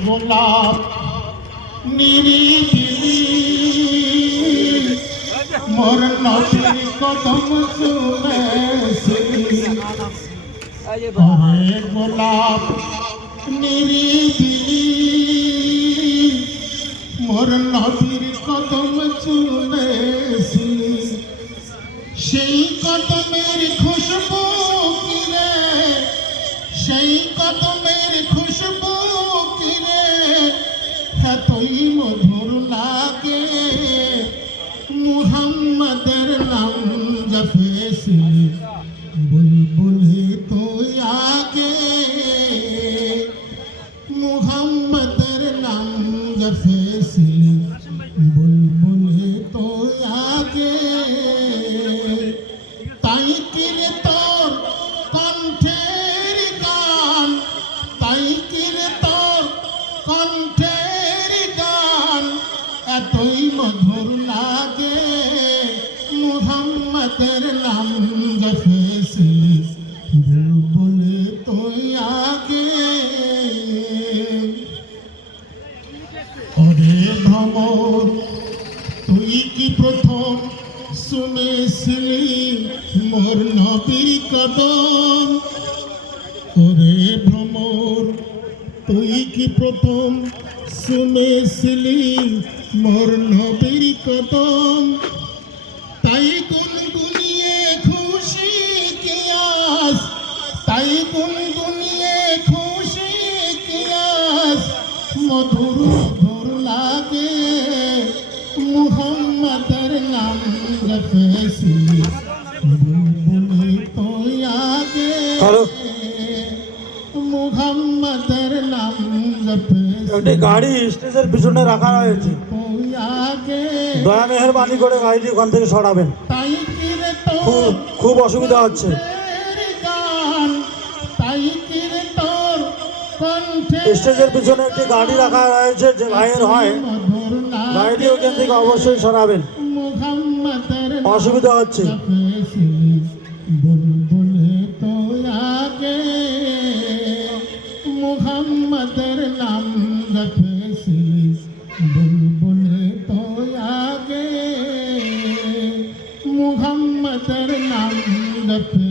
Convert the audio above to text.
গোলাপ নিরিবিলি মোর নবীর কদম চুমেছিলি গোলাপ নিরিবিলি মোর নবীর কদম চুমেছিলি সেই কদমের খুশবু কিরে সেই কদমের খুশবু কিরে এতই মধুর লাগে মুহাম্মদের নাম জপেছিলি বুলবুল তুই আগে মুহাম্মদের নাম জপেছিলি বুলবুল তুই আগে তাই কিরে তোর কণ্ঠের গান তাই কিরে তোর কণ্ঠের গান এতই মধুর লাগে মুহাম্মদের নাম জপেছিলি বুলবুল তুই আগে ওরে ভ্রমর তুই কি প্রথম শুনেছিলি মোর নবীর কদম ওরে ভ্রমর তুই কি প্রথম শুনেছিলি মোর নবীর কদম তাই গুনগুনিয়ে খুশি কিয়াস তাই গুনগুনিয়ে খুশি কিয়াস মধুর মধুর লাগে মুহাম্মদের নাম জপেছিলি বুলবুল তুই আগে মুহাম্মদের নাম জপেছিলি গাড়ি স্টেজের পিছনে রাখা হয়েছে দয়া মেহেরবানি করে গাড়িটি ওখান থেকে সরাবেন তাই কিরে তোর খুব অসুবিধা হচ্ছে তাই কিরে তোর কণ্ঠে স্টেজের পিছনে একটি গাড়ি রাখা রয়েছে যে ভাইয়ের হয় গাড়িটি ওখান থেকে অবশ্যই সরাবেন অসুবিধা হচ্ছে বুলবুল তুই আগে মুহাম্মদের নাম জপেছিলি বুলবুল তুই আগে মুহাম্মদের নাম জপে